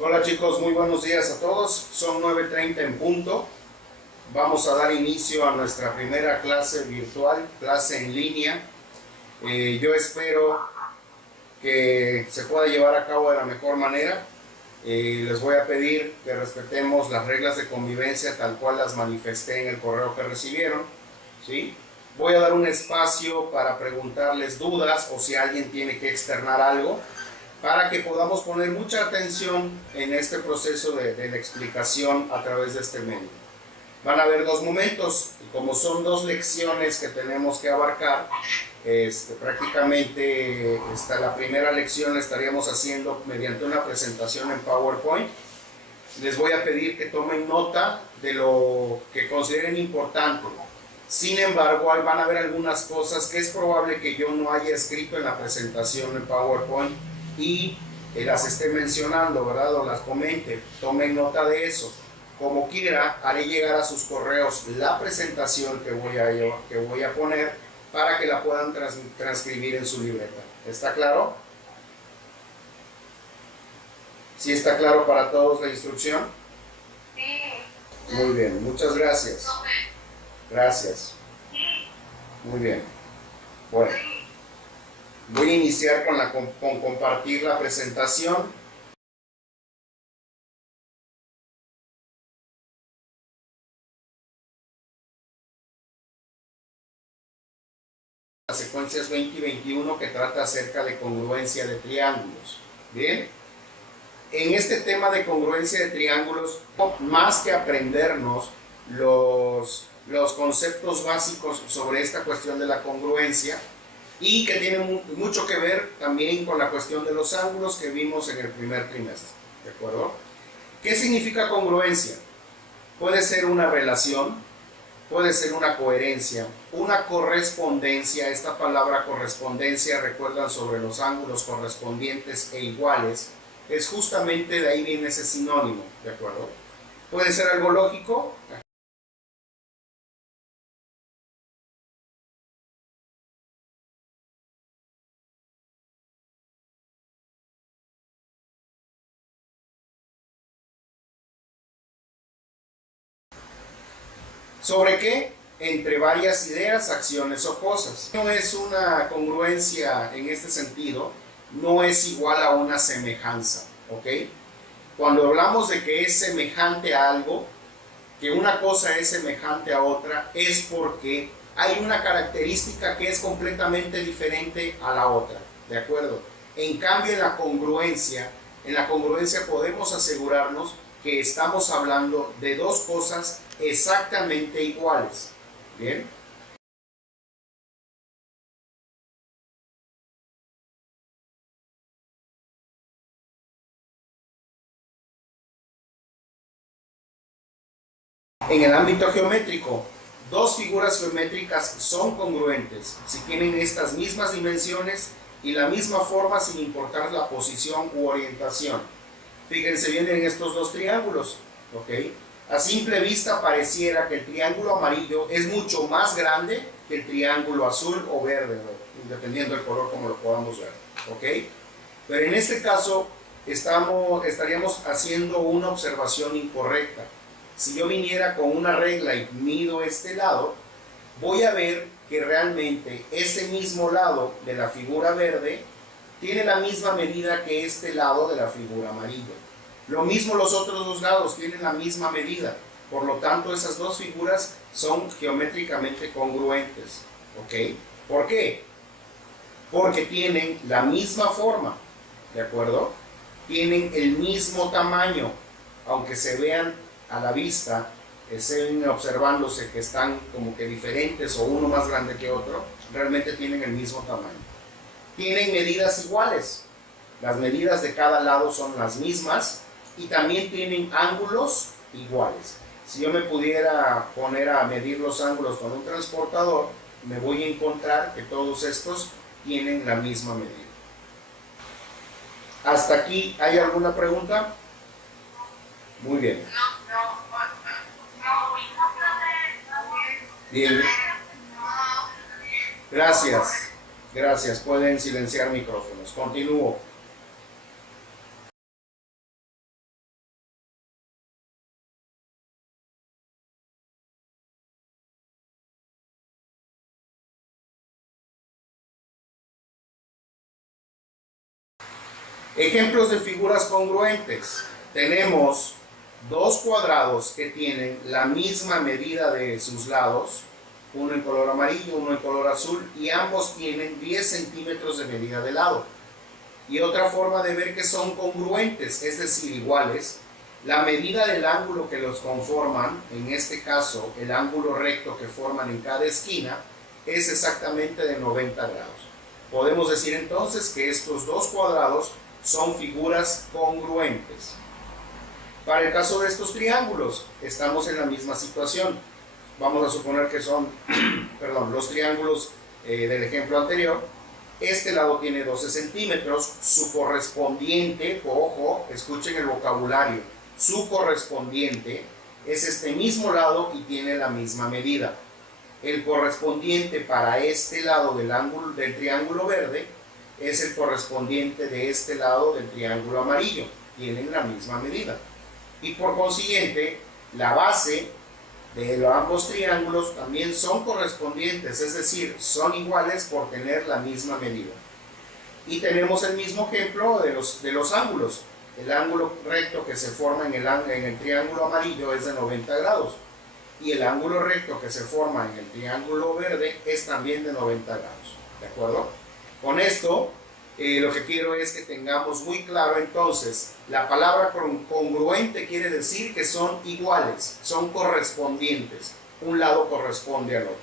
Hola chicos, muy buenos días a todos. Son 9:30 en punto. Vamos a dar inicio a nuestra primera clase virtual, clase en línea. Yo espero que se pueda llevar a cabo de la mejor manera. Les voy a pedir que respetemos las reglas de convivencia tal cual las manifesté en el correo que recibieron, ¿sí? Voy a dar un espacio para preguntarles dudas o si alguien tiene que externar algo, para que podamos poner mucha atención en este proceso de la explicación a través de este medio. Van a haber dos momentos, y como son dos lecciones que tenemos que abarcar, prácticamente la primera lección la estaríamos haciendo mediante una presentación en PowerPoint. Les voy a pedir que tomen nota de lo que consideren importante. Sin embargo, van a haber algunas cosas que es probable que yo no haya escrito en la presentación en PowerPoint y las esté mencionando, ¿verdad? O las comente. Tomen nota de eso. Como quiera, haré llegar a sus correos la presentación que voy a poner para que la puedan transcribir en su libreta. ¿Está claro? ¿Sí está claro para todos la instrucción? Sí. Muy bien, muchas gracias. Gracias. Muy bien. Bueno, voy a iniciar con compartir la presentación. Las secuencias 20 y 21 que trata acerca de congruencia de triángulos. Bien. En este tema de congruencia de triángulos, más que aprendernos los conceptos básicos sobre esta cuestión de la congruencia, y que tiene mucho que ver también con la cuestión de los ángulos que vimos en el primer trimestre, ¿de acuerdo? ¿Qué significa congruencia? Puede ser una relación, puede ser una coherencia, una correspondencia. Esta palabra correspondencia, recuerdan sobre los ángulos correspondientes e iguales, es justamente de ahí viene ese sinónimo, ¿de acuerdo? Puede ser algo lógico. ¿Sobre qué? Entre varias ideas, acciones o cosas. No es una congruencia en este sentido, no es igual a una semejanza, ¿ok? Cuando hablamos de que es semejante a algo, que una cosa es semejante a otra, es porque hay una característica que es completamente diferente a la otra, ¿de acuerdo? En cambio, en la congruencia podemos asegurarnos que estamos hablando de dos cosas exactamente iguales, ¿bien? En el ámbito geométrico, dos figuras geométricas son congruentes si tienen estas mismas dimensiones y la misma forma sin importar la posición u orientación. Fíjense bien en estos dos triángulos, ¿ok? A simple vista pareciera que el triángulo amarillo es mucho más grande que el triángulo azul o verde, dependiendo del color como lo podamos ver, ¿ok? Pero en este caso estaríamos haciendo una observación incorrecta. Si yo viniera con una regla y mido este lado, voy a ver que realmente ese mismo lado de la figura verde tiene la misma medida que este lado de la figura amarilla. Lo mismo los otros dos lados tienen la misma medida. Por lo tanto, esas dos figuras son geométricamente congruentes, ¿ok? ¿Por qué? Porque tienen la misma forma, ¿de acuerdo? Tienen el mismo tamaño, aunque se vean a la vista, se ven observándose que están como que diferentes o uno más grande que otro, realmente tienen el mismo tamaño. Tienen medidas iguales, las medidas de cada lado son las mismas y también tienen ángulos iguales. Si yo me pudiera poner a medir los ángulos con un transportador, me voy a encontrar que todos estos tienen la misma medida. ¿Hasta aquí hay alguna pregunta? Muy bien. Bien. Gracias. Gracias. Pueden silenciar micrófonos. Continúo. Ejemplos de figuras congruentes. Tenemos dos cuadrados que tienen la misma medida de sus lados, uno en color amarillo, uno en color azul, y ambos tienen 10 centímetros de medida de lado. Y otra forma de ver que son congruentes, es decir, iguales, la medida del ángulo que los conforman, en este caso el ángulo recto que forman en cada esquina, es exactamente de 90 grados. Podemos decir entonces que estos dos cuadrados son figuras congruentes. Para el caso de estos triángulos, estamos en la misma situación. Vamos a suponer que son los triángulos del ejemplo anterior. Este lado tiene 12 centímetros, su correspondiente, ojo, escuchen el vocabulario, su correspondiente es este mismo lado y tiene la misma medida. El correspondiente para este lado del triángulo verde es el correspondiente de este lado del triángulo amarillo, tienen la misma medida. Y por consiguiente, la base de ambos triángulos también son correspondientes, es decir, son iguales por tener la misma medida. Y tenemos el mismo ejemplo de los ángulos. El ángulo recto que se forma en el triángulo amarillo es de 90 grados. Y el ángulo recto que se forma en el triángulo verde es también de 90 grados. ¿De acuerdo? Con esto, lo que quiero es que tengamos muy claro entonces, la palabra congruente quiere decir que son iguales, son correspondientes. Un lado corresponde al otro.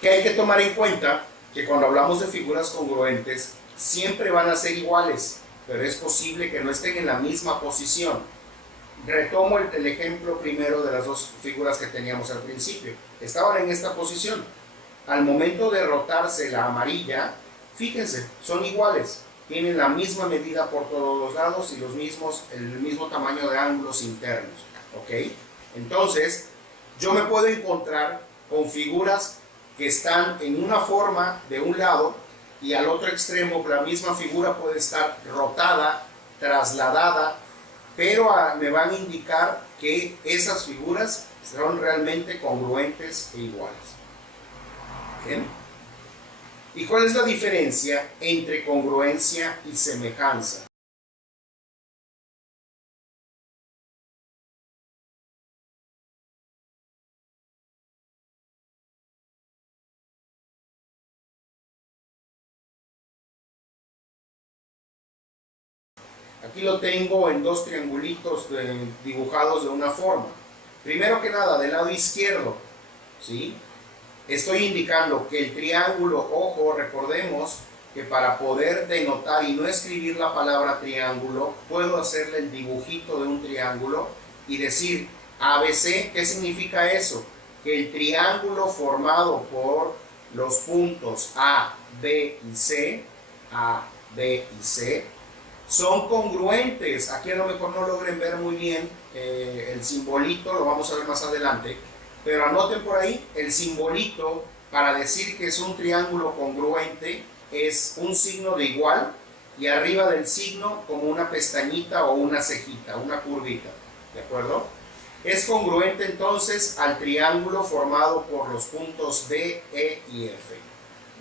Que hay que tomar en cuenta que cuando hablamos de figuras congruentes siempre van a ser iguales, pero es posible que no estén en la misma posición. Retomo el ejemplo primero de las dos figuras que teníamos al principio. Estaban en esta posición. Al momento de rotarse la amarilla, fíjense, son iguales, tienen la misma medida por todos los lados y el mismo tamaño de ángulos internos. ¿Ok? Entonces, yo me puedo encontrar con figuras que están en una forma de un lado y al otro extremo la misma figura puede estar rotada, trasladada, pero me van a indicar que esas figuras son realmente congruentes e iguales. ¿Bien? ¿Y cuál es la diferencia entre congruencia y semejanza? Aquí lo tengo en dos triangulitos dibujados de una forma. Primero que nada, del lado izquierdo, ¿sí? Estoy indicando que el triángulo, ojo, recordemos que para poder denotar y no escribir la palabra triángulo, puedo hacerle el dibujito de un triángulo y decir ABC. ¿Qué significa eso? Que el triángulo formado por los puntos A, B y C, son congruentes. Aquí a lo mejor no logren ver muy bien el simbolito, lo vamos a ver más adelante, pero anoten por ahí el simbolito para decir que es un triángulo congruente, es un signo de igual y arriba del signo como una pestañita o una cejita, una curvita, ¿de acuerdo? Es congruente entonces al triángulo formado por los puntos D, E y F.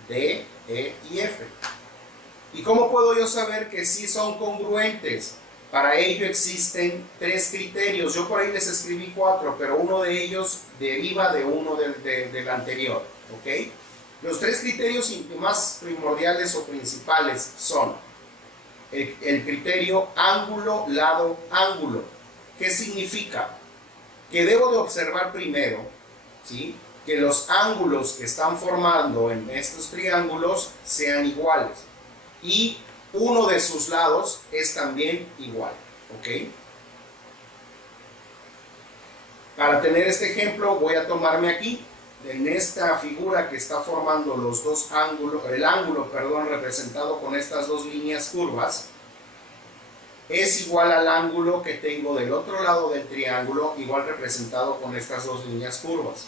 D, E y F. ¿Y cómo puedo yo saber que sí son congruentes? Para ello existen tres criterios. Yo por ahí les escribí 4, pero uno de ellos deriva de uno del anterior. ¿Ok? Los tres criterios más primordiales o principales son el criterio ángulo, lado, ángulo. ¿Qué significa? Que debo de observar primero, ¿sí?, que los ángulos que están formando en estos triángulos sean iguales. Y uno de sus lados es también igual, ¿ok? Para tener este ejemplo voy a tomarme aquí, en esta figura que está formando los dos ángulos, el ángulo, perdón, representado con estas dos líneas curvas, es igual al ángulo que tengo del otro lado del triángulo, igual representado con estas dos líneas curvas.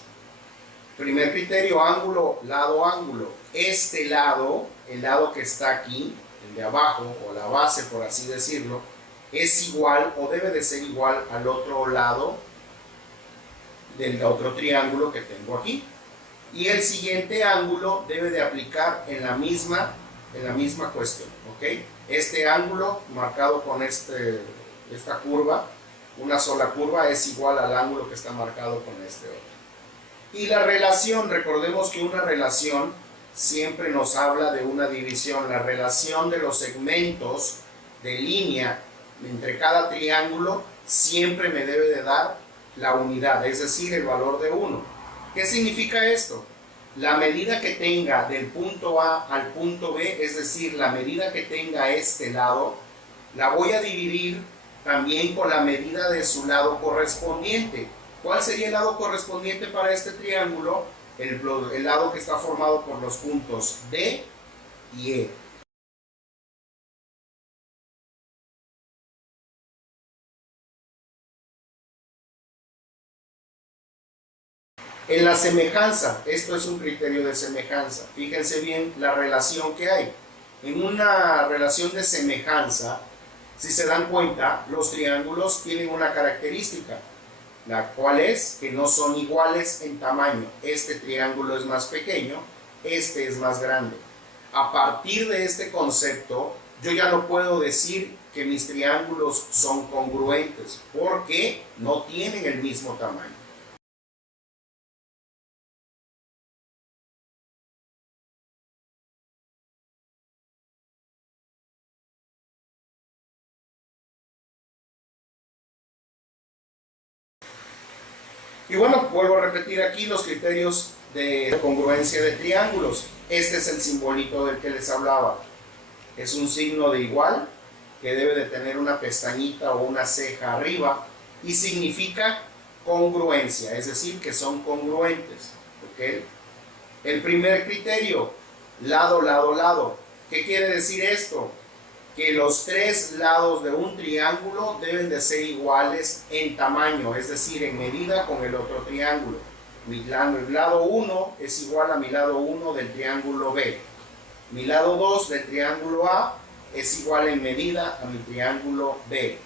Primer criterio, ángulo, lado, ángulo. Este lado, el lado que está aquí, el de abajo, o la base por así decirlo, es igual o debe de ser igual al otro lado del otro triángulo que tengo aquí. Y el siguiente ángulo debe de aplicar en la misma cuestión, ¿ok? Este ángulo marcado con esta curva, una sola curva, es igual al ángulo que está marcado con este otro. Y la relación, recordemos que una relación siempre nos habla de una división. La relación de los segmentos de línea entre cada triángulo siempre me debe de dar la unidad, es decir, el valor de 1. ¿Qué significa esto? La medida que tenga del punto A al punto B, es decir, la medida que tenga este lado, la voy a dividir también con la medida de su lado correspondiente. ¿Cuál sería el lado correspondiente para este triángulo? El lado que está formado por los puntos D y E. En la semejanza, esto es un criterio de semejanza. Fíjense bien la relación que hay. En una relación de semejanza, si se dan cuenta, los triángulos tienen una característica, la cual es que no son iguales en tamaño. Este triángulo es más pequeño, este es más grande. A partir de este concepto, yo ya no puedo decir que mis triángulos son congruentes, porque no tienen el mismo tamaño. Y bueno, vuelvo a repetir aquí los criterios de congruencia de triángulos. Este es el simbolito del que les hablaba. Es un signo de igual, que debe de tener una pestañita o una ceja arriba, y significa congruencia, es decir, que son congruentes. ¿Okay? El primer criterio, lado, lado, lado. ¿Qué quiere decir esto? Que los tres lados de un triángulo deben de ser iguales en tamaño, es decir, en medida con el otro triángulo. Mi lado 1 es igual a mi lado 1 del triángulo B. Mi lado 2 del triángulo A es igual en medida a mi triángulo B.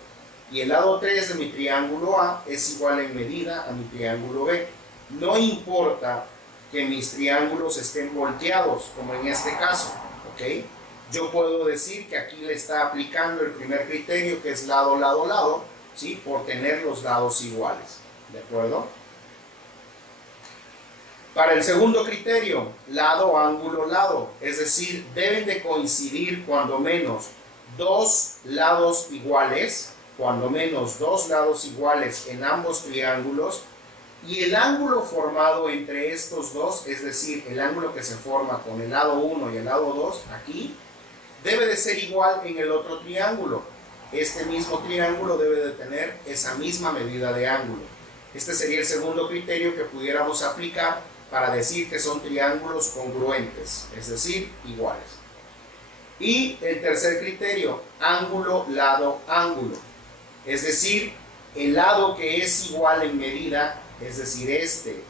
Y el lado 3 de mi triángulo A es igual en medida a mi triángulo B. No importa que mis triángulos estén volteados, como en este caso, ¿ok? Yo puedo decir que aquí le está aplicando el primer criterio, que es lado, lado, lado, ¿sí? Por tener los lados iguales, ¿de acuerdo? Para el segundo criterio, lado, ángulo, lado, es decir, deben de coincidir cuando menos dos lados iguales, en ambos triángulos, y el ángulo formado entre estos dos, es decir, el ángulo que se forma con el lado 1 y el lado 2, aquí, debe de ser igual en el otro triángulo. Este mismo triángulo debe de tener esa misma medida de ángulo. Este sería el segundo criterio que pudiéramos aplicar para decir que son triángulos congruentes, es decir, iguales. Y el tercer criterio, ángulo, lado, ángulo. Es decir, el lado que es igual en medida, es decir, este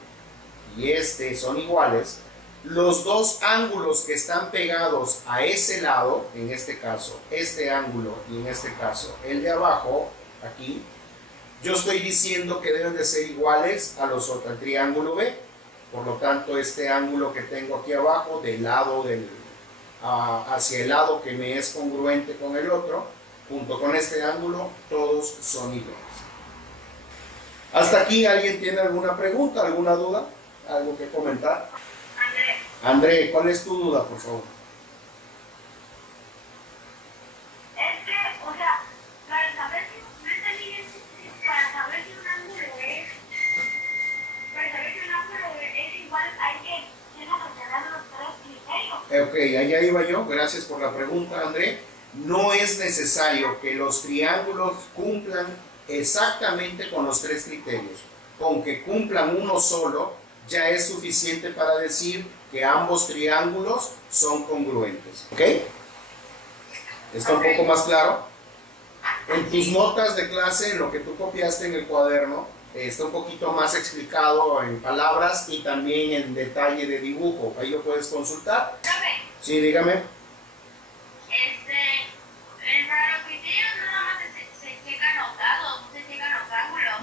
y este son iguales. Los dos ángulos que están pegados a ese lado, en este caso este ángulo y en este caso el de abajo, aquí, yo estoy diciendo que deben de ser iguales a los otros, al triángulo B. Por lo tanto, este ángulo que tengo aquí abajo, hacia el lado que me es congruente con el otro, junto con este ángulo, todos son iguales. ¿Hasta aquí alguien tiene alguna pregunta, alguna duda? ¿Algo que comentar? André, ¿cuál es tu duda, por favor? Es que, o sea, para saber si un ángulo es igual, hay que mencionar los tres criterios. Ok, allá iba yo, gracias por la pregunta, André. No es necesario que los triángulos cumplan exactamente con los tres criterios. Con que cumplan uno solo, ya es suficiente para decir que ambos triángulos son congruentes. ¿Ok? ¿Está un poco más claro? En tus notas de clase, en lo que tú copiaste en el cuaderno, está un poquito más explicado en palabras y también en detalle de dibujo. Ahí lo puedes consultar. ¿Sabe? Sí, dígame. Este,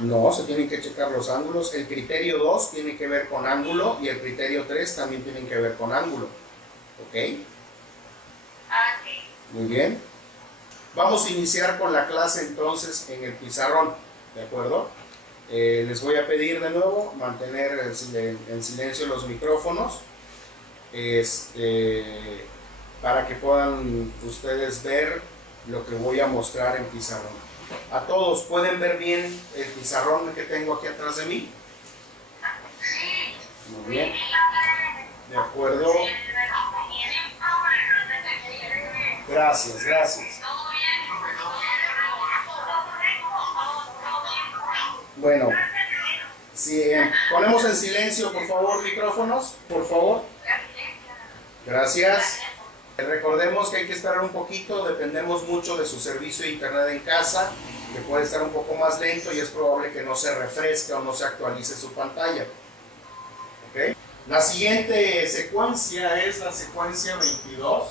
No, se tienen que checar los ángulos. El criterio 2 tiene que ver con ángulo y el criterio 3 también tienen que ver con ángulo. ¿Ok? Muy bien. Vamos a iniciar con la clase entonces en el pizarrón. ¿De acuerdo? Les voy a pedir de nuevo mantener en silencio los micrófonos. Para que puedan ustedes ver lo que voy a mostrar en pizarrón. A todos, ¿pueden ver bien el pizarrón que tengo aquí atrás de mí? Muy bien. De acuerdo. Gracias, gracias. Bueno, si ponemos en silencio, por favor, micrófonos, por favor. Gracias. Recordemos que hay que esperar un poquito, dependemos mucho de su servicio de internet en casa, que puede estar un poco más lento y es probable que no se refresque o no se actualice su pantalla. ¿Okay? La siguiente secuencia es la secuencia 22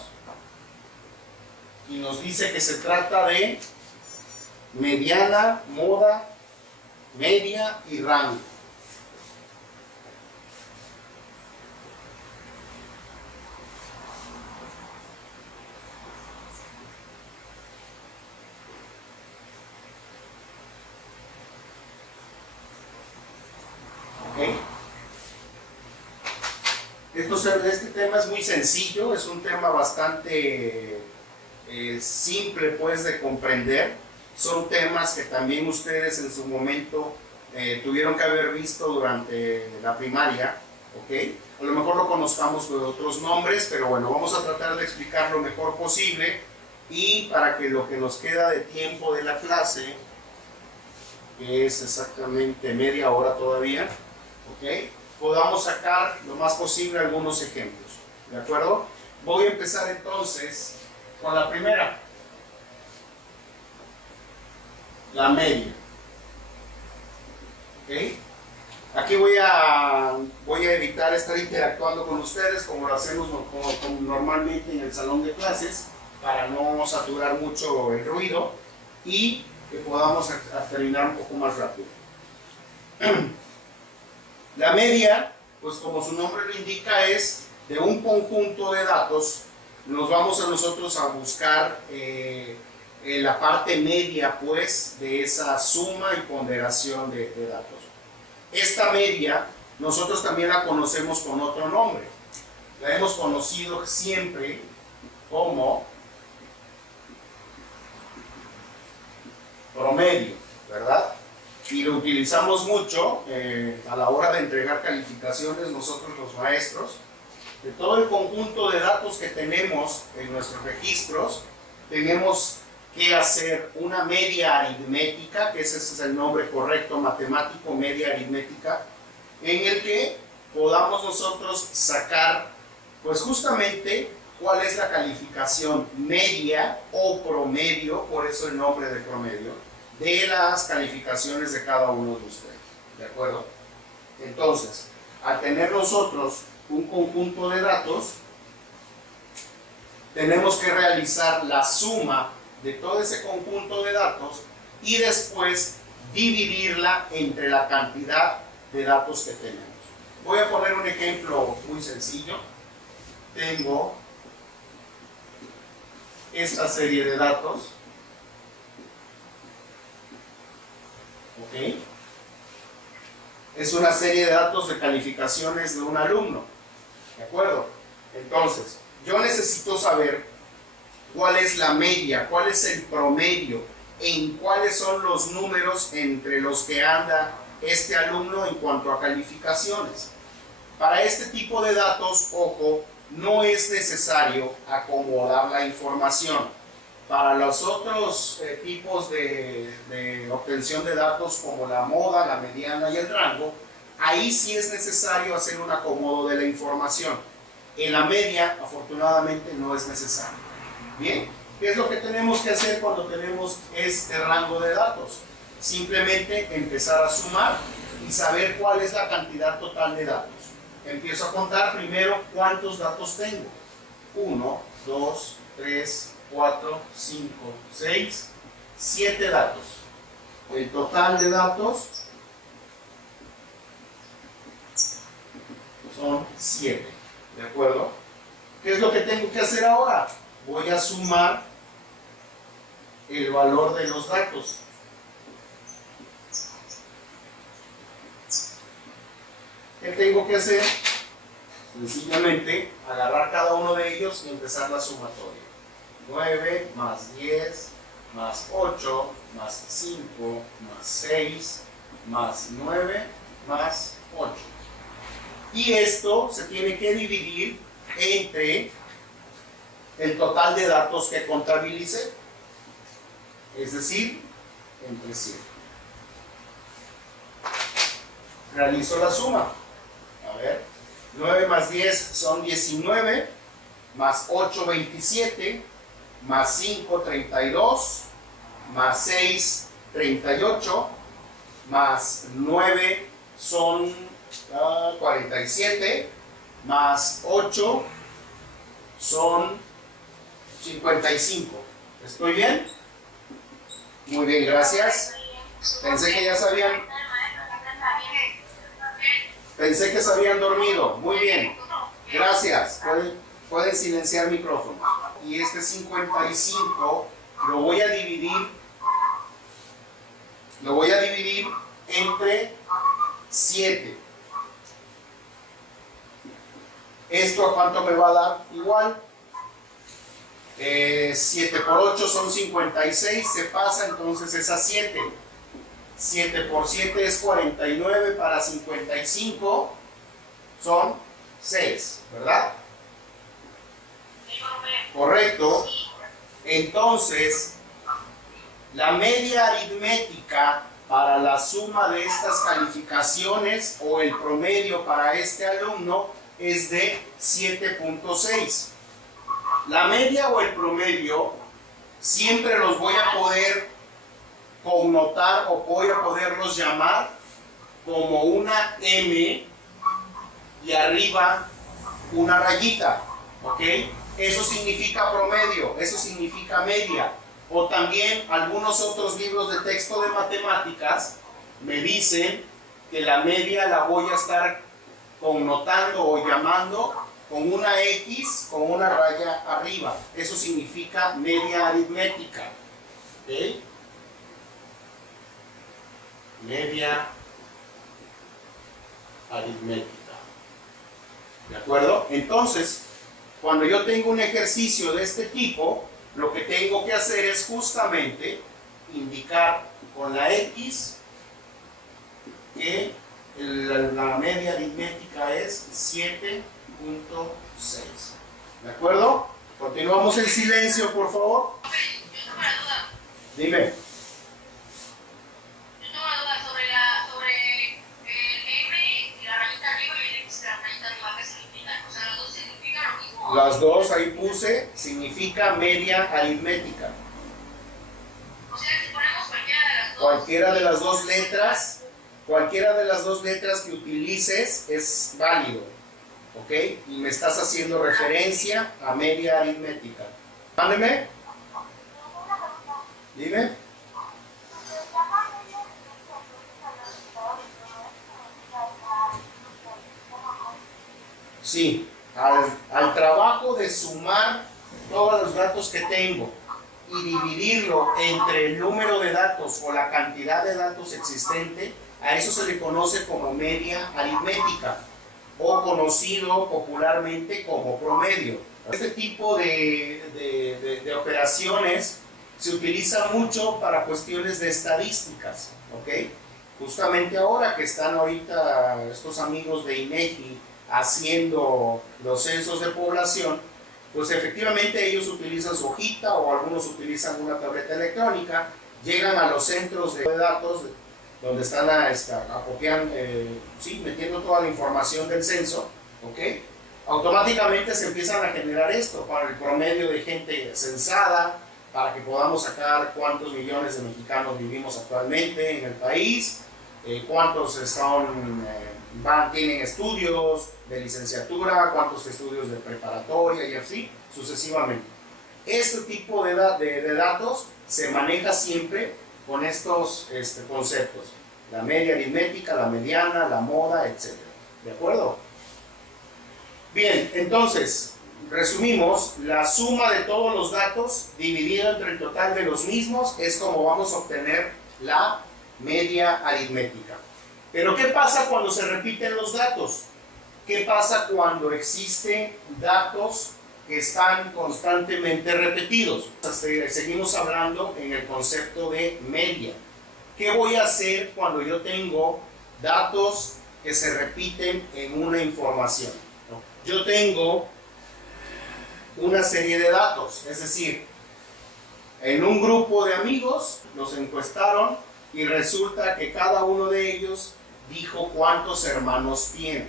y nos dice que se trata de mediana, moda, media y rango. Este tema es muy sencillo, es un tema bastante simple pues de comprender. Son temas que también ustedes en su momento tuvieron que haber visto durante la primaria, ¿ok? A lo mejor lo conozcamos por otros nombres, pero bueno, vamos a tratar de explicar lo mejor posible y para que lo que nos queda de tiempo de la clase, que es exactamente media hora todavía, ¿ok?, podamos sacar lo más posible algunos ejemplos, ¿de acuerdo? Voy a empezar entonces con la primera, la media, ¿ok? Aquí voy a evitar estar interactuando con ustedes como lo hacemos como normalmente en el salón de clases, para no saturar mucho el ruido y que podamos terminar un poco más rápido. La media, pues como su nombre lo indica, es de un conjunto de datos. Nos vamos a nosotros a buscar la parte media, pues, de esa suma y ponderación de datos. Esta media, nosotros también la conocemos con otro nombre. La hemos conocido siempre como promedio, ¿verdad? Y lo utilizamos mucho a la hora de entregar calificaciones nosotros los maestros. De todo el conjunto de datos que tenemos en nuestros registros, tenemos que hacer una media aritmética, que ese es el nombre correcto matemático, media aritmética, en el que podamos nosotros sacar, pues justamente, cuál es la calificación media o promedio, por eso el nombre de promedio, de las calificaciones de cada uno de ustedes, ¿de acuerdo? Entonces, al tener nosotros un conjunto de datos, tenemos que realizar la suma de todo ese conjunto de datos y después dividirla entre la cantidad de datos que tenemos. Voy a poner un ejemplo muy sencillo. Tengo esta serie de datos. ¿Ok? Es una serie de datos de calificaciones de un alumno, ¿de acuerdo? Entonces, yo necesito saber cuál es la media, cuál es el promedio, en cuáles son los números entre los que anda este alumno en cuanto a calificaciones. Para este tipo de datos, ojo, no es necesario acomodar la información. Para los otros tipos de obtención de datos como la moda, la mediana y el rango, ahí sí es necesario hacer un acomodo de la información. En la media, afortunadamente, no es necesario. Bien, ¿qué es lo que tenemos que hacer cuando tenemos este rango de datos? Simplemente empezar a sumar y saber cuál es la cantidad total de datos. Empiezo a contar primero cuántos datos tengo. 1, 2, 3, 4, 5, 6, 7 datos. El total de datos son 7. ¿De acuerdo? ¿Qué es lo que tengo que hacer ahora? Voy a sumar el valor de los datos. ¿Qué tengo que hacer? Sencillamente agarrar cada uno de ellos y empezar la sumatoria. 9 más 10 más 8 más 5 más 6 más 9 más 8. Y esto se tiene que dividir entre el total de datos que contabilicé, es decir, entre 7. Realizo la suma. A ver, 9 más 10 son 19, más 8, 27, más 5, 32, más 6, 38, más 9 son 47, más 8 son 55. ¿Estoy bien? Muy bien, gracias. Pensé que ya sabían. Pensé que se habían dormido. Muy bien. Gracias. Pueden silenciar micrófono. Y este 55 lo voy a dividir entre 7. ¿Esto a cuánto me va a dar? Igual. 7 por 8 son 56. Se pasa, entonces es a 7. 7 por 7 es 49, para 55 son 6, ¿verdad? Correcto. Entonces, la media aritmética para la suma de estas calificaciones o el promedio para este alumno es de 7.6. La media o el promedio siempre los voy a poder connotar o voy a poderlos llamar como una M y arriba una rayita, ¿ok? Eso significa promedio, eso significa media. O también algunos otros libros de texto de matemáticas me dicen que la media la voy a estar connotando o llamando con una X con una raya arriba. Eso significa media aritmética, ¿ok? Media aritmética. ¿De acuerdo? Entonces, cuando yo tengo un ejercicio de este tipo, lo que tengo que hacer es justamente indicar con la X que la media aritmética es 7.6. ¿De acuerdo? Continuamos en silencio, por favor. Dime. Las dos ahí puse, significa media aritmética. O sea, si ponemos cualquiera de las dos letras que utilices es válido, ¿ok? Y me estás haciendo referencia a media aritmética. Mándeme. Dime. Sí. Al trabajo de sumar todos los datos que tengo y dividirlo entre el número de datos o la cantidad de datos existente, a eso se le conoce como media aritmética o conocido popularmente como promedio. Este tipo de operaciones se utiliza mucho para cuestiones de estadísticas, ¿ok? Justamente ahora que están ahorita estos amigos de INEGI haciendo los censos de población, pues efectivamente ellos utilizan su hojita o algunos utilizan una tableta electrónica, llegan a los centros de datos donde están metiendo toda la información del censo, ¿ok? Automáticamente se empiezan a generar esto para el promedio de gente censada, para que podamos sacar cuántos millones de mexicanos vivimos actualmente en el país, cuántos tienen estudios de licenciatura, cuántos estudios de preparatoria y así sucesivamente. Este tipo de datos se maneja siempre con estos conceptos: la media aritmética, la mediana, la moda, etc. ¿De acuerdo? Bien, entonces, resumimos, la suma de todos los datos dividido entre el total de los mismos es como vamos a obtener la media aritmética. Pero ¿qué pasa cuando se repiten los datos? ¿Qué pasa cuando existen datos que están constantemente repetidos? Seguimos hablando en el concepto de media. ¿Qué voy a hacer cuando yo tengo datos que se repiten en una información? Yo tengo una serie de datos, es decir, en un grupo de amigos los encuestaron y resulta que cada uno de ellos dijo cuántos hermanos tiene,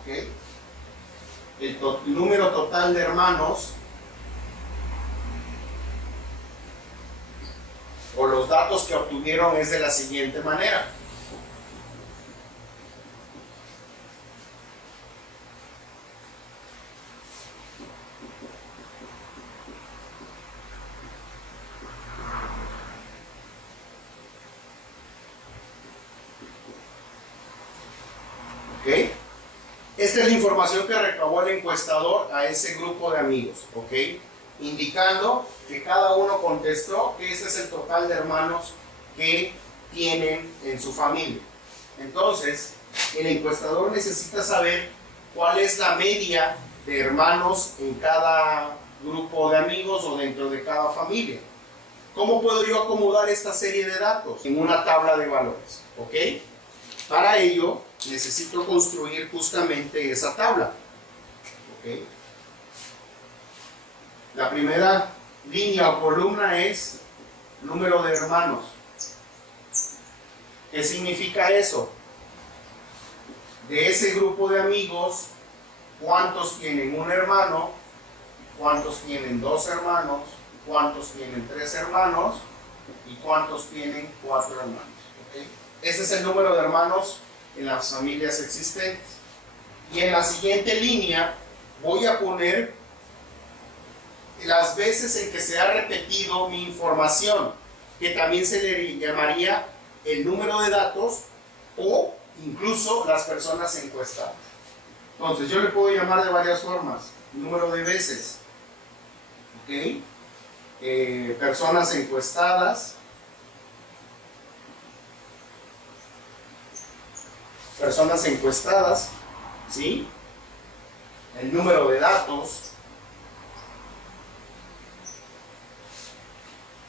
¿ok? El número total de hermanos o los datos que obtuvieron es de la siguiente manera. ¿Ok? Esta es la información que recabó el encuestador a ese grupo de amigos, ¿ok? Indicando que cada uno contestó que ese es el total de hermanos que tienen en su familia. Entonces, el encuestador necesita saber cuál es la media de hermanos en cada grupo de amigos o dentro de cada familia. ¿Cómo puedo yo acomodar esta serie de datos? En una tabla de valores, ¿ok? Para ello, necesito construir justamente esa tabla. ¿Okay? La primera línea o columna es número de hermanos. ¿Qué significa eso? De ese grupo de amigos, ¿cuántos tienen un hermano? ¿Cuántos tienen dos hermanos? ¿Cuántos tienen tres hermanos? ¿Y cuántos tienen cuatro hermanos? ¿Okay? Ese es el número de hermanos en las familias existentes. Y en la siguiente línea voy a poner las veces en que se ha repetido mi información, que también se le llamaría el número de datos o incluso las personas encuestadas. Entonces yo le puedo llamar de varias formas: número de veces, ¿ok? Personas encuestadas, ¿sí? El número de datos.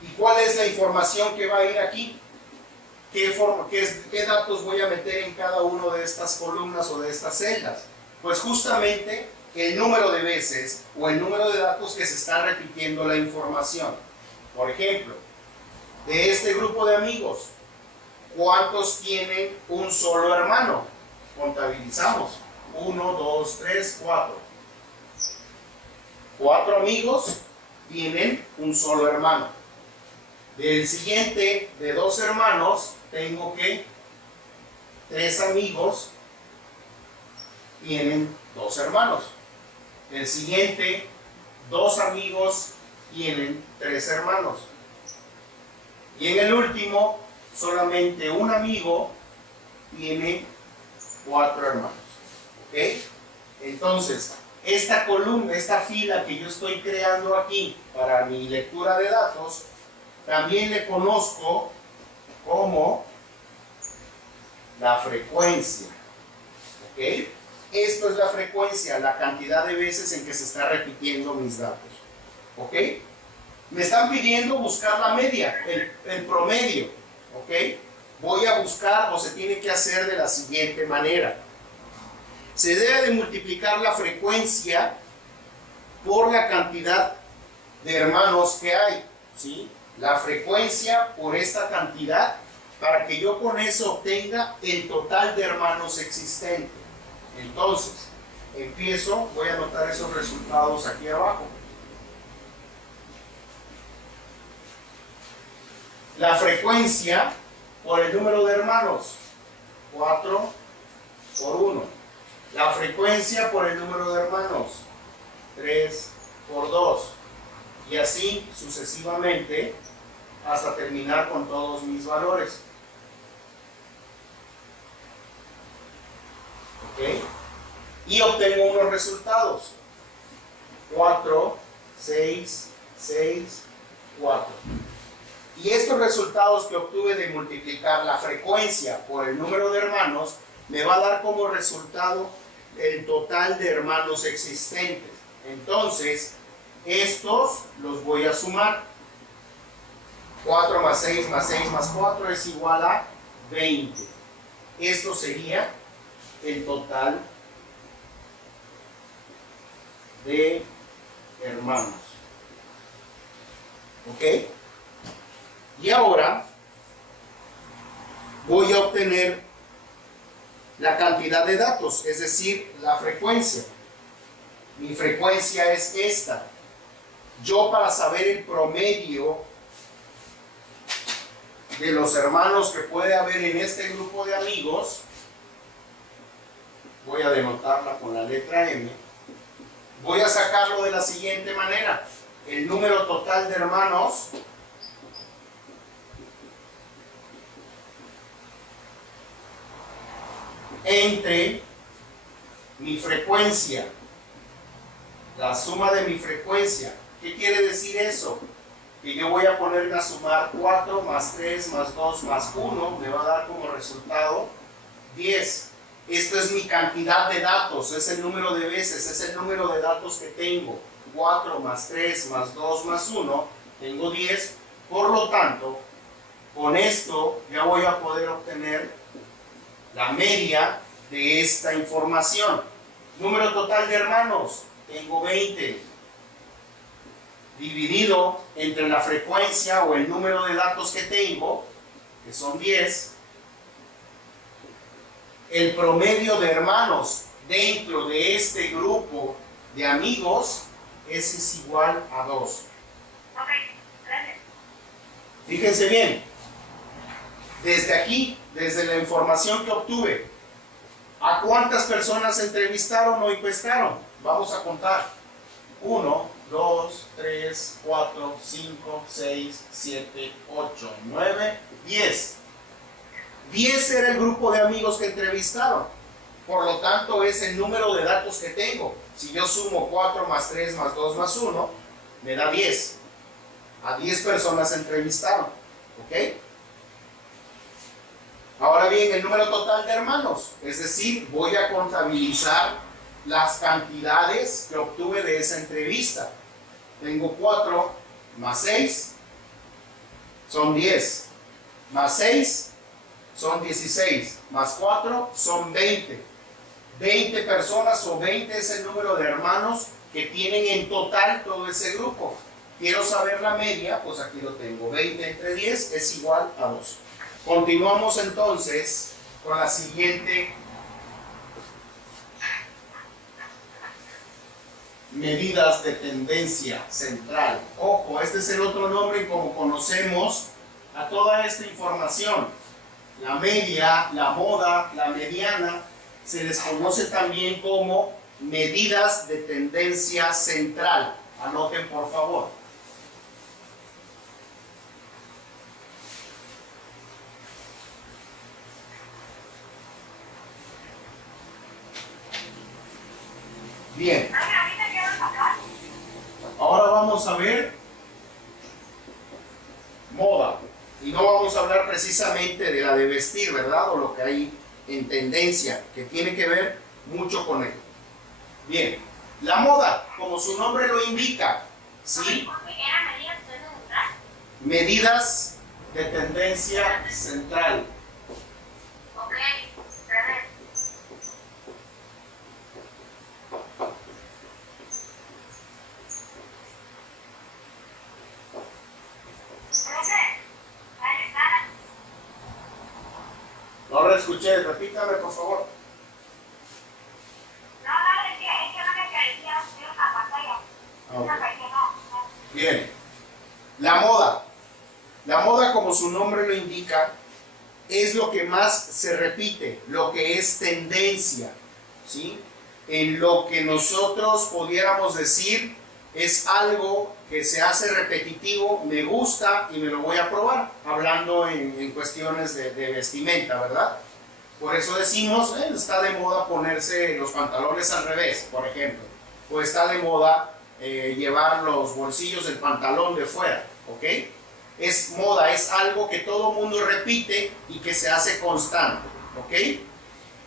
¿Y cuál es la información que va a ir aquí? ¿Qué datos voy a meter en cada una de estas columnas o de estas celdas? Pues justamente el número de veces o el número de datos que se está repitiendo la información. Por ejemplo, de este grupo de amigos, ¿cuántos tienen un solo hermano? Contabilizamos. 1, 2, 3, 4. 4 amigos tienen un solo hermano. Del siguiente, de 2 hermanos, tengo que 3 amigos tienen 2 hermanos. El siguiente, 2 amigos tienen 3 hermanos. Y en el último, solamente un amigo tiene 4 hermanos. ¿Ok? Entonces, esta columna, esta fila que yo estoy creando aquí para mi lectura de datos, también le conozco como la frecuencia. ¿Ok? Esto es la frecuencia, la cantidad de veces en que se está repitiendo mis datos. ¿Ok? Me están pidiendo buscar la media, el promedio. ¿Ok? Voy a buscar, o se tiene que hacer de la siguiente manera. Se debe de multiplicar la frecuencia por la cantidad de hermanos que hay, ¿sí? La frecuencia por esta cantidad, para que yo con eso obtenga el total de hermanos existentes. Entonces, voy a anotar esos resultados aquí abajo. La frecuencia por el número de hermanos, 4 por 1. La frecuencia por el número de hermanos, 3 por 2. Y así sucesivamente hasta terminar con todos mis valores. ¿Ok? y obtengo unos resultados. 4, 6, 6, 4. Y estos resultados que obtuve de multiplicar la frecuencia por el número de hermanos me va a dar como resultado el total de hermanos existentes. Entonces, estos los voy a sumar. 4 más 6 más 6 más 4 es igual a 20. Esto sería el total de hermanos. ¿Ok? Y ahora voy a obtener la cantidad de datos, es decir, la frecuencia. Mi frecuencia es esta. Yo, para saber el promedio de los hermanos que puede haber en este grupo de amigos, voy a denotarla con la letra M. Voy a sacarlo de la siguiente manera. El número total de hermanos entre mi frecuencia, la suma de mi frecuencia. ¿Qué quiere decir eso? Que yo voy a ponerme a sumar 4 más 3 más 2 más 1, me va a dar como resultado 10. Esto es mi cantidad de datos, es el número de veces, es el número de datos que tengo. 4 más 3 más 2 más 1, tengo 10. Por lo tanto, con esto ya voy a poder obtener la media de esta información. Número total de hermanos, tengo 20. Dividido entre la frecuencia o el número de datos que tengo, que son 10, el promedio de hermanos dentro de este grupo de amigos es igual a 2. Ok, gracias. Fíjense bien, desde aquí, desde la información que obtuve, ¿a cuántas personas entrevistaron o encuestaron? Vamos a contar. 1, 2, 3, 4, 5, 6, 7, 8, 9, 10. 10 era el grupo de amigos que entrevistaron. Por lo tanto, es el número de datos que tengo. Si yo sumo 4 más 3 más 2 más 1, me da 10. A 10 personas entrevistaron. ¿Ok? Ahora bien, el número total de hermanos. Es decir, voy a contabilizar las cantidades que obtuve de esa entrevista. Tengo 4 más 6 son 10. Más 6 son 16. Más 4 son 20. 20 personas o 20 es el número de hermanos que tienen en total todo ese grupo. Quiero saber la media, pues aquí lo tengo. 20 entre 10 es igual a 2. Continuamos entonces con la siguiente medidas de tendencia central. Ojo, este es el otro nombre como conocemos a toda esta información. La media, la moda, la mediana, se les conoce también como medidas de tendencia central. Anoten por favor. Bien. Ahora vamos a ver moda. Y no vamos a hablar precisamente de la de vestir, ¿verdad? O lo que hay en tendencia, que tiene que ver mucho con él. Bien. La moda, como su nombre lo indica, ¿sí? Medidas de tendencia central. Ok, No lo escuché, repítame por favor. es que no me parecía una pantalla. Okay. Bien. La moda. La moda, como su nombre lo indica, es lo que más se repite, lo que es tendencia, ¿sí? En lo que nosotros pudiéramos decir es algo que se hace repetitivo, me gusta y me lo voy a probar, hablando en cuestiones de vestimenta, ¿verdad? Por eso decimos, está de moda ponerse los pantalones al revés, por ejemplo. O está de moda llevar los bolsillos del pantalón de fuera, ¿ok? Es moda, es algo que todo mundo repite y que se hace constante, ¿ok?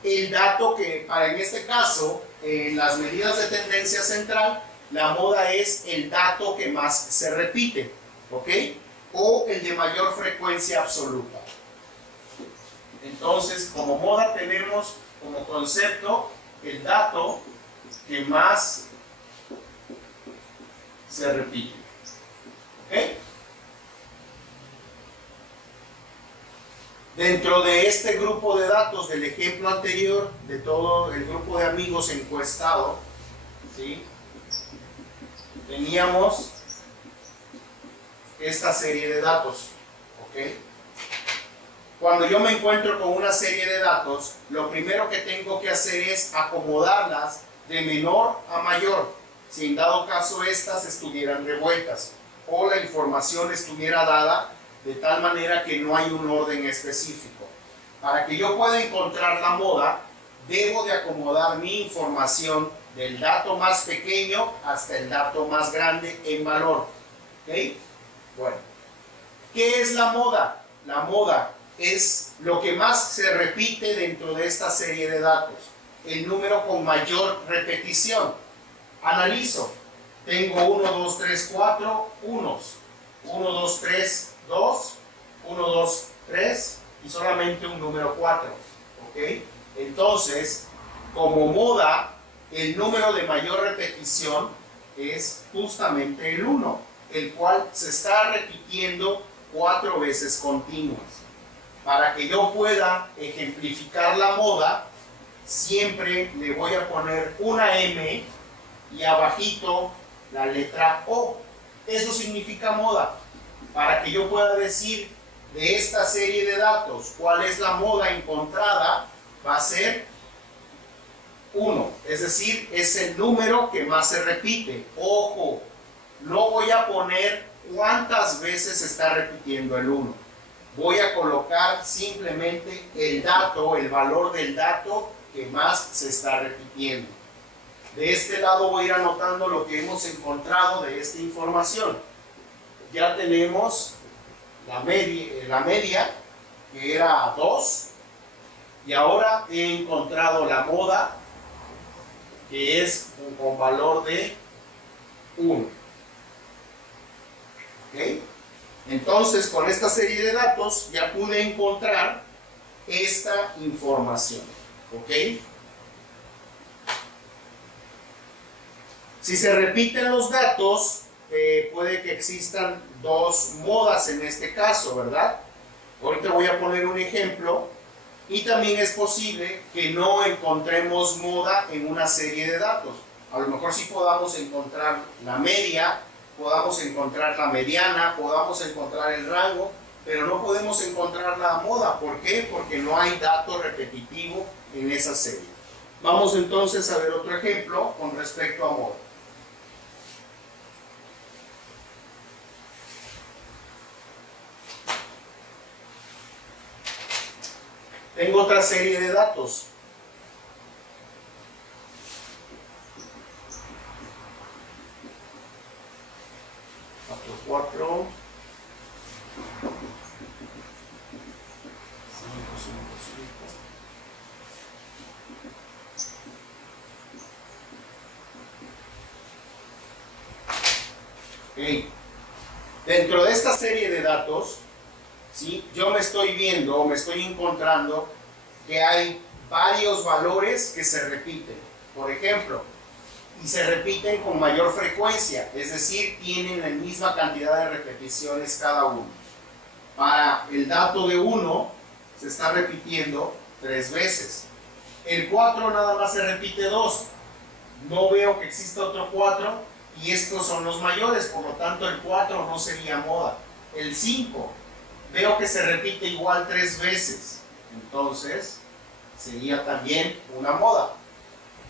El dato que, en este caso, en las medidas de tendencia central, la moda es el dato que más se repite, ¿ok? O el de mayor frecuencia absoluta. Entonces, como moda tenemos como concepto el dato que más se repite, ¿ok? Dentro de este grupo de datos del ejemplo anterior, de todo el grupo de amigos encuestado, ¿sí?, teníamos esta serie de datos, ¿ok? Cuando yo me encuentro con una serie de datos, lo primero que tengo que hacer es acomodarlas de menor a mayor, si en dado caso estas estuvieran revueltas o la información estuviera dada de tal manera que no hay un orden específico. Para que yo pueda encontrar la moda, debo de acomodar mi información del dato más pequeño hasta el dato más grande en valor. ¿Ok? Bueno, ¿qué es la moda? La moda es lo que más se repite dentro de esta serie de datos, el número con mayor repetición. Analizo, tengo 1, 2, 3, 4 unos, 1, 2, 3, 2, 1, 2, 3 y solamente un número 4, ¿ok? Entonces, como moda, el número de mayor repetición es justamente el 1, el cual se está repitiendo 4 veces continuas. Para que yo pueda ejemplificar la moda, siempre le voy a poner una M y abajito la letra O. Eso significa moda. Para que yo pueda decir de esta serie de datos cuál es la moda encontrada, va a ser 1. Es decir, es el número que más se repite. Ojo, no voy a poner cuántas veces se está repitiendo el 1. Voy a colocar simplemente el dato, el valor del dato que más se está repitiendo. De este lado voy a ir anotando lo que hemos encontrado de esta información. Ya tenemos la media que era 2, y ahora he encontrado la moda, que es con valor de 1. ¿Ok? Entonces, con esta serie de datos ya pude encontrar esta información. ¿Ok? Si se repiten los datos, puede que existan dos modas en este caso, ¿verdad? Ahorita voy a poner un ejemplo. Y también es posible que no encontremos moda en una serie de datos. A lo mejor sí podamos encontrar la media, podamos encontrar la mediana, podamos encontrar el rango, pero no podemos encontrar la moda. ¿Por qué? Porque no hay dato repetitivo en esa serie. Vamos entonces a ver otro ejemplo con respecto a moda. Tengo otra serie de datos. Cuatro. 5, 5, 5. Okay. Dentro de esta serie de datos, ¿sí?, yo me estoy viendo o me estoy encontrando que hay varios valores que se repiten, por ejemplo, y se repiten con mayor frecuencia, es decir, tienen la misma cantidad de repeticiones cada uno. Para el dato de 1 se está repitiendo 3 veces. El 4 nada más se repite 2. No veo que exista otro 4 y estos son los mayores, por lo tanto el 4 no sería moda. El 5 veo que se repite igual 3 veces, entonces sería también una moda.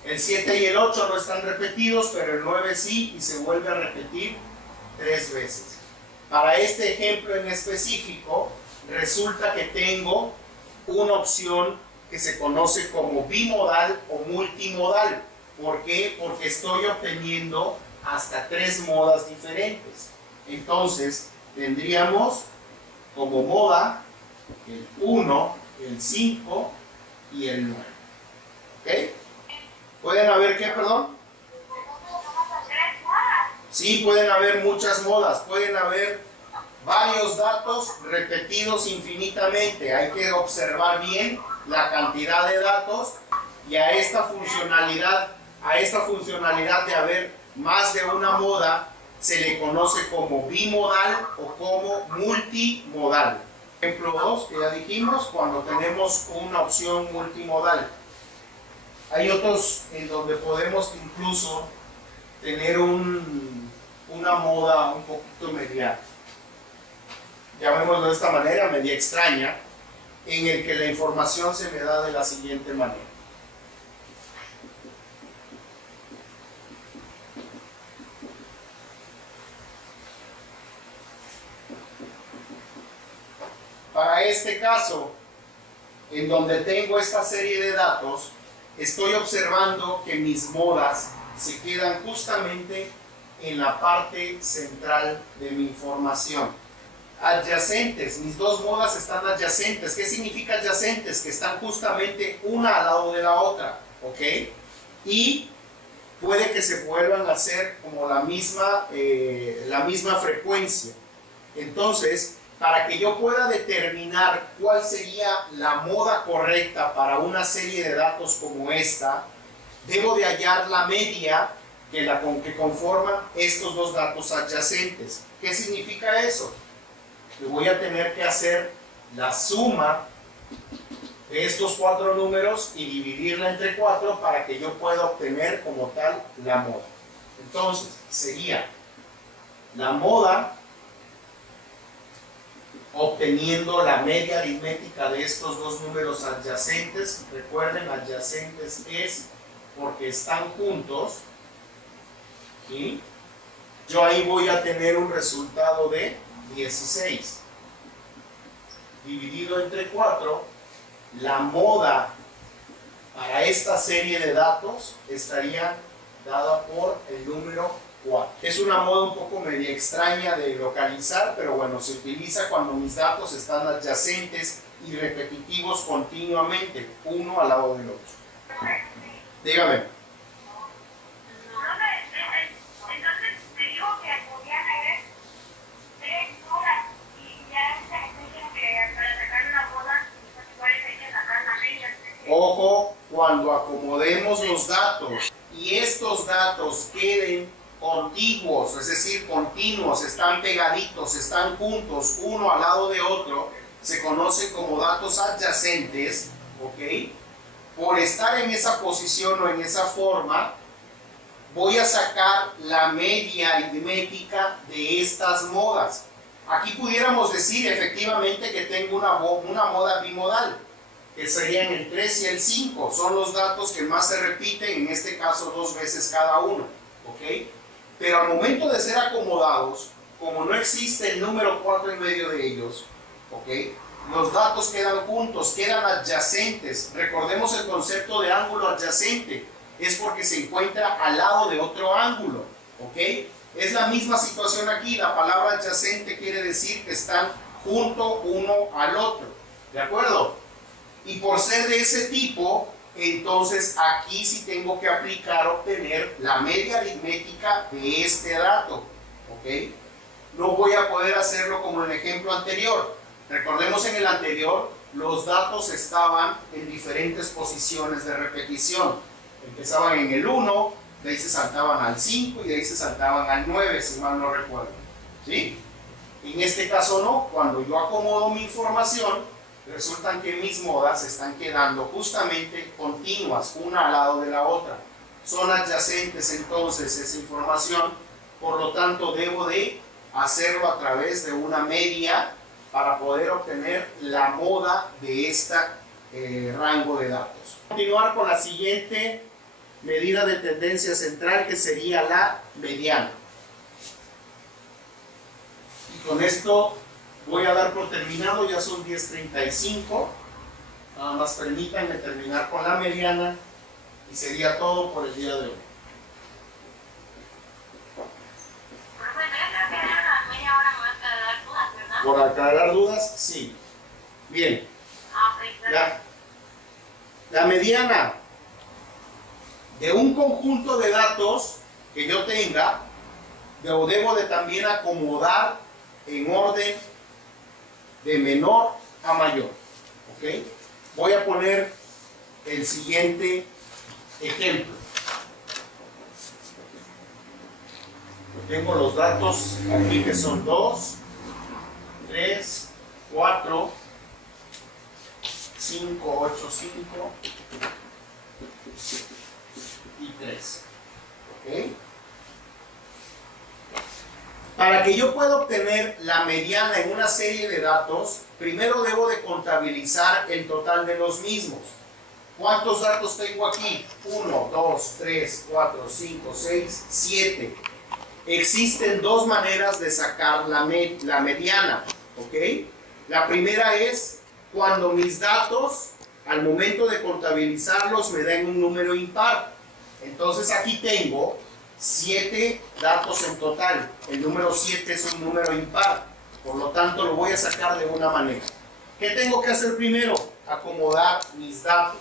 El 7 y el 8 no están repetidos, pero el 9 sí, y se vuelve a repetir 3 veces. Para este ejemplo en específico, resulta que tengo una opción que se conoce como bimodal o multimodal. ¿Por qué? Porque estoy obteniendo hasta 3 modas diferentes. Entonces, tendríamos como moda el 1, el 5 y el 9. ¿Ok? ¿Pueden haber qué, perdón? Sí, pueden haber muchas modas, pueden haber varios datos repetidos infinitamente. Hay que observar bien la cantidad de datos y a esta funcionalidad de haber más de una moda se le conoce como bimodal o como multimodal. Ejemplo 2, que ya dijimos, cuando tenemos una opción multimodal. Hay otros en donde podemos incluso tener una moda un poquito media, llamémoslo de esta manera, media extraña, en el que la información se me da de la siguiente manera. Para este caso, en donde tengo esta serie de datos, estoy observando que mis modas se quedan justamente en la parte central de mi información. Adyacentes, mis 2 modas están adyacentes. ¿Qué significa adyacentes? Que están justamente una al lado de la otra, ¿ok? Y puede que se vuelvan a hacer como la misma frecuencia. Entonces, para que yo pueda determinar cuál sería la moda correcta para una serie de datos como esta, debo de hallar la media que conforman estos 2 datos adyacentes. ¿Qué significa eso? Que voy a tener que hacer la suma de estos 4 números y dividirla entre 4 para que yo pueda obtener como tal la moda. Entonces, sería la moda obteniendo la media aritmética de estos 2 números adyacentes. Recuerden, adyacentes es porque están juntos. ¿Sí? Yo ahí voy a tener un resultado de 16. Dividido entre 4, la moda para esta serie de datos estaría dada por el número 4. Es una moda un poco media extraña de localizar, pero bueno, se utiliza cuando mis datos están adyacentes y repetitivos continuamente, uno al lado del otro. Dígame. Entonces te digo que podían haber 3 modas y ya me dijeron que para sacar una moda, pues igual hay que sacar la media. Ojo, cuando acomodemos los datos y estos datos queden contiguos, es decir, continuos, están pegaditos, están juntos, uno al lado de otro, se conocen como datos adyacentes, ¿ok? Por estar en esa posición o en esa forma, voy a sacar la media aritmética de estas modas. Aquí pudiéramos decir efectivamente que tengo una moda bimodal, que serían el 3 y el 5, son los datos que más se repiten, en este caso 2 veces cada uno, ¿ok? Pero al momento de ser acomodados, como no existe el número 4 en medio de ellos, ¿ok? Los datos quedan juntos, quedan adyacentes. Recordemos el concepto de ángulo adyacente, es porque se encuentra al lado de otro ángulo, ¿ok? Es la misma situación aquí, la palabra adyacente quiere decir que están junto uno al otro, ¿de acuerdo? Y por ser de ese tipo, entonces aquí sí tengo que aplicar, obtener la media aritmética de este dato, ¿ok? No voy a poder hacerlo como en el ejemplo anterior. Recordemos en el anterior, los datos estaban en diferentes posiciones de repetición. Empezaban en el 1, de ahí se saltaban al 5 y de ahí se saltaban al 9, si mal no recuerdo, ¿sí? En este caso no, cuando yo acomodo mi información, resulta que mis modas están quedando justamente continuas, una al lado de la otra. Son adyacentes entonces esa información, por lo tanto debo de hacerlo a través de una media para poder obtener la moda de este rango de datos. Continuar con la siguiente medida de tendencia central, que sería la mediana. Y con esto voy a dar por terminado, ya son 10:35. Nada más permítanme terminar con la mediana y sería todo por el día de hoy. Bueno, yo creo que era una media hora más para dar dudas, ¿verdad? Por aclarar dudas, sí. Bien. Ok, gracias. La mediana de un conjunto de datos que yo tenga, debo de también acomodar en orden de menor a mayor. ¿Ok? Voy a poner el siguiente ejemplo. Tengo los datos aquí que son 2, 3, 4, 5, 8, 5 y 3. ¿Ok? Para que yo pueda obtener la mediana en una serie de datos, primero debo de contabilizar el total de los mismos. ¿Cuántos datos tengo aquí? 1, 2, 3, 4, 5, 6, 7. Existen dos maneras de sacar la mediana. ¿Ok? La primera es cuando mis datos, al momento de contabilizarlos, me den un número impar. Entonces aquí tengo 7 datos en total. El número 7 es un número impar. Por lo tanto, lo voy a sacar de una manera. ¿Qué tengo que hacer primero? Acomodar mis datos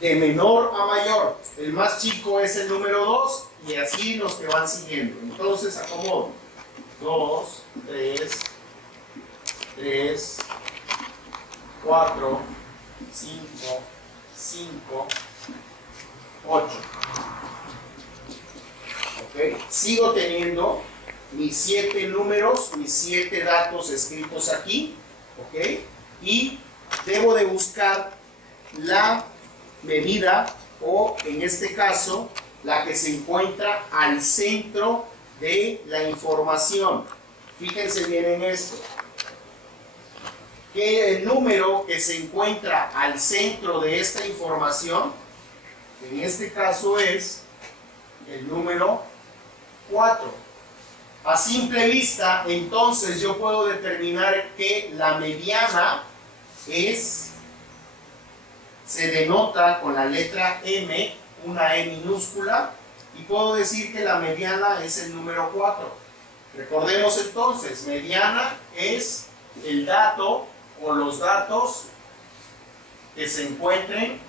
de menor a mayor. El más chico es el número 2 y así los que van siguiendo. Entonces acomodo 2, 3, 3, 4, 5, 5, 8. ¿Ok? Sigo teniendo mis 7 números, mis 7 datos escritos aquí. ¿Ok? Y debo de buscar la medida, o en este caso la que se encuentra al centro de la información. Fíjense bien en esto, que el número que se encuentra al centro de esta información, en este caso es el número 4. A simple vista, entonces yo puedo determinar que la mediana se denota con la letra M, una E minúscula, y puedo decir que la mediana es el número 4. Recordemos entonces, mediana es el dato o los datos que se encuentren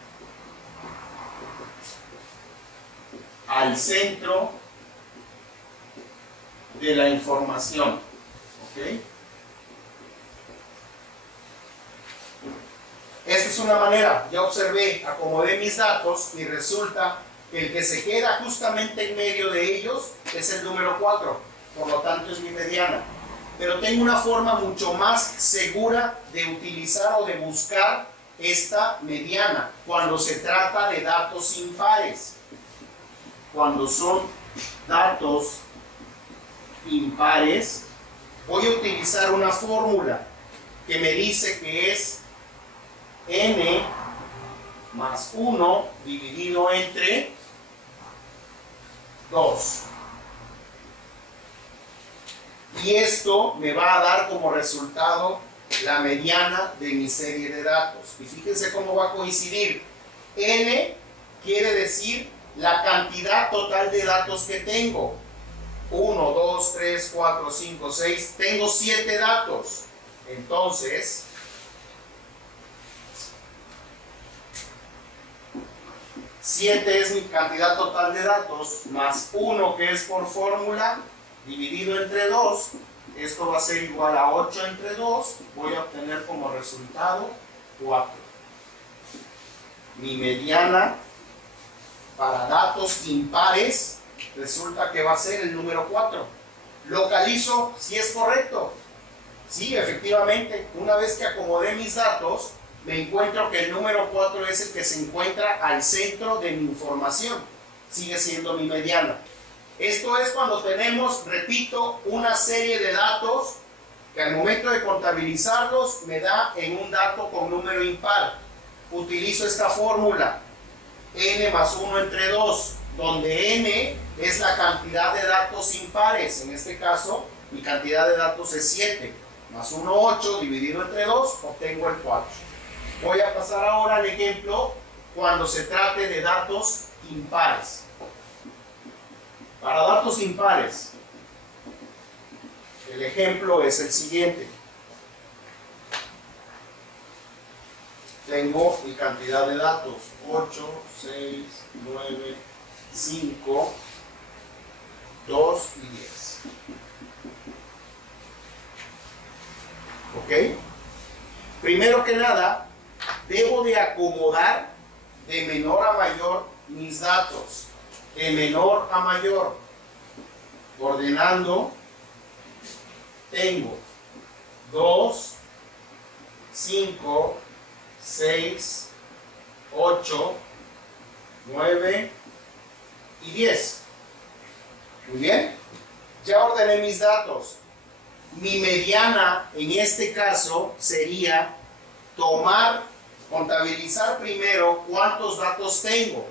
al centro de la información. ¿Ok? Esta es una manera. Ya observé, acomodé mis datos y resulta que el que se queda justamente en medio de ellos es el número 4. Por lo tanto es mi mediana. Pero tengo una forma mucho más segura de utilizar o de buscar esta mediana cuando se trata de datos impares. Cuando son datos impares, voy a utilizar una fórmula que me dice que es n más 1 dividido entre 2. Y esto me va a dar como resultado la mediana de mi serie de datos. Y fíjense cómo va a coincidir. N quiere decir la cantidad total de datos que tengo. 1, 2, 3, 4, 5, 6. Tengo 7 datos. Entonces, siete es mi cantidad total de datos, más 1 que es por fórmula, dividido entre 2. Esto va a ser igual a 8 entre 2. Voy a obtener como resultado 4. Mi mediana para datos impares resulta que va a ser el número 4. Localizo si es correcto. Sí, efectivamente, una vez que acomodé mis datos, me encuentro que el número 4 es el que se encuentra al centro de mi información. Sigue siendo mi mediana. Esto es cuando tenemos, repito, una serie de datos que al momento de contabilizarlos me da en un dato con número impar. Utilizo esta fórmula, n más 1 entre 2, donde n es la cantidad de datos impares. En este caso, mi cantidad de datos es 7. más 1, 8, dividido entre 2, obtengo el 4. Voy a pasar ahora al ejemplo cuando se trate de datos impares. Para datos impares, el ejemplo es el siguiente. Tengo mi cantidad de datos, 8, 6, 9, 5, 2 y 10. ¿Ok? Primero que nada, debo de acomodar de menor a mayor mis datos. De menor a mayor. Ordenando, tengo 2, 5, 6, 8, 9 y 10. Muy bien. Ya ordené mis datos. Mi mediana en este caso sería contabilizar primero cuántos datos tengo.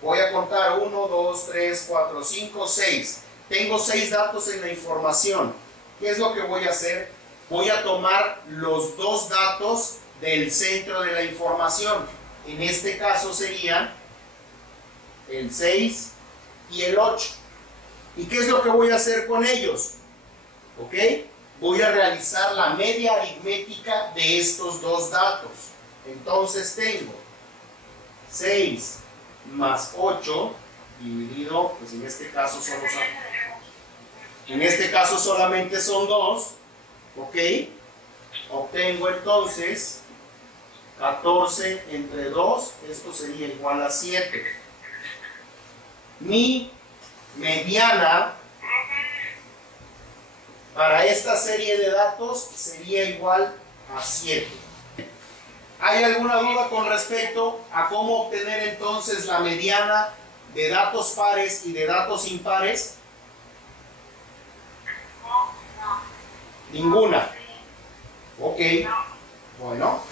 Voy a contar 1, 2, 3, 4, 5, 6. Tengo 6 datos en la información. ¿Qué es lo que voy a hacer? Voy a tomar los 2 datos del centro de la información. En este caso serían el 6 y el 8. ¿Y qué es lo que voy a hacer con ellos? ¿Ok? Voy a realizar la media aritmética de estos 2 datos. Entonces tengo 6 más 8 dividido, pues en este caso solamente son 2. ¿Ok? Obtengo entonces 14 entre 2, esto sería igual a 7. Mi mediana para esta serie de datos sería igual a 7. ¿Hay alguna duda con respecto a cómo obtener entonces la mediana de datos pares y de datos impares? Ninguna. Ok. Bueno.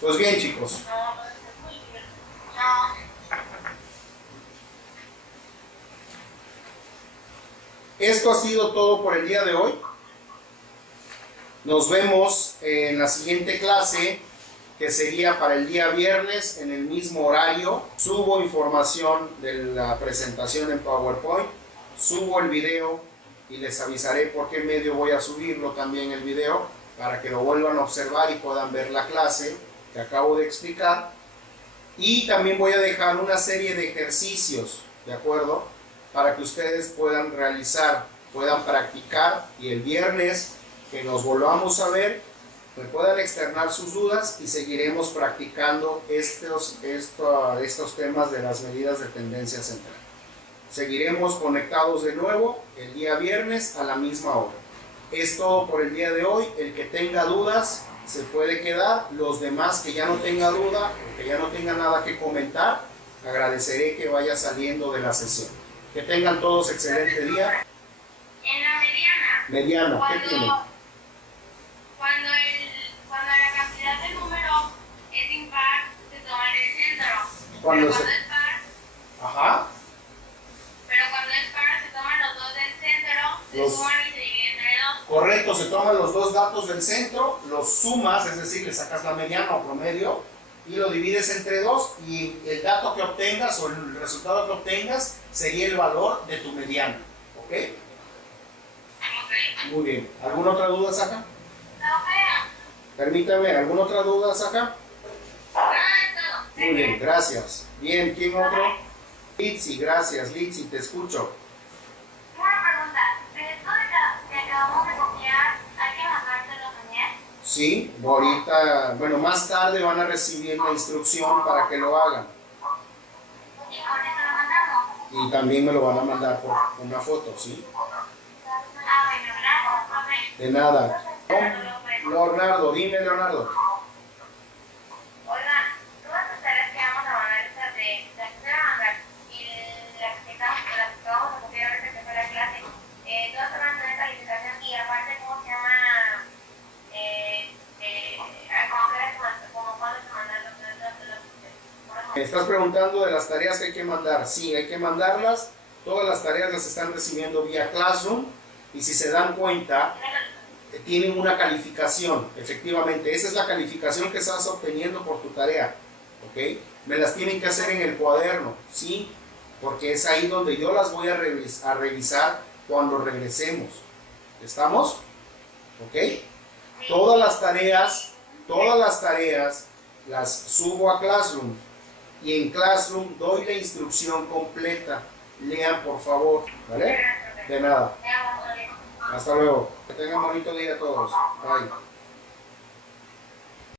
Pues bien, chicos. Esto ha sido todo por el día de hoy. Nos vemos en la siguiente clase, que sería para el día viernes en el mismo horario. Subo información de la presentación en PowerPoint, subo el video y les avisaré por qué medio voy a subirlo también el video, para que lo vuelvan a observar y puedan ver la clase que acabo de explicar. Y también voy a dejar una serie de ejercicios, ¿de acuerdo?, para que ustedes puedan realizar, puedan practicar, y el viernes que nos volvamos a ver, me puedan externar sus dudas y seguiremos practicando estos temas de las medidas de tendencia central. Seguiremos conectados de nuevo el día viernes a la misma hora. Es todo por el día de hoy. El que tenga dudas se puede quedar. Los demás que ya no tenga duda o que ya no tenga nada que comentar, agradeceré que vaya saliendo de la sesión. Que tengan todos excelente día. En la mediana. Mediana, ¿qué tiene? Cuando la cantidad de números es impar, se toma el centro. Cuando Pero se- cuando es par, Ajá. pero cuando es par, se toman los 2 del centro, Los- se suman y se dividen entre 2. Correcto, se toman los 2 datos del centro, los sumas, es decir, le sacas la mediana o promedio y lo divides entre 2, y el dato que obtengas o el resultado que obtengas sería el valor de tu mediana. ¿Ok? Ok. Muy bien. ¿Alguna otra duda, Saka? No veo. Permítame, ¿alguna otra duda, Saka? Nada de todo. Muy bien, gracias. Bien, ¿quién otro? Litsi, gracias, Litsi, te escucho. Una pregunta. ¿Esto que acabamos de copiar, hay que mandárselo también? Sí, ahorita, bueno, más tarde van a recibir la instrucción para que lo hagan. ¿Y con eso lo mandamos? Y también me lo van a mandar por una foto, ¿sí? Ah, bueno, gracias, profe. De nada. Leonardo, dime, Leonardo. Oigan, todas las tareas que vamos a mandar, estas de las que se van a mandar y las que vamos a copiar ahorita que fue la clase, todas van a tener calificación y aparte, ¿cómo se llama? Como cuando se mandan los Me estás preguntando de las tareas que hay que mandar. Sí, hay que mandarlas. Todas las tareas las están recibiendo vía Classroom. Y si se dan cuenta, tienen una calificación, efectivamente, esa es la calificación que estás obteniendo por tu tarea, ¿ok? Me las tienen que hacer en el cuaderno, ¿sí? Porque es ahí donde yo las voy a revisar cuando regresemos. ¿Estamos? ¿Ok? Todas las tareas las subo a Classroom y en Classroom doy la instrucción completa. Lean, por favor, ¿vale? De nada. Hasta luego. Que tengan bonito día todos. Bye.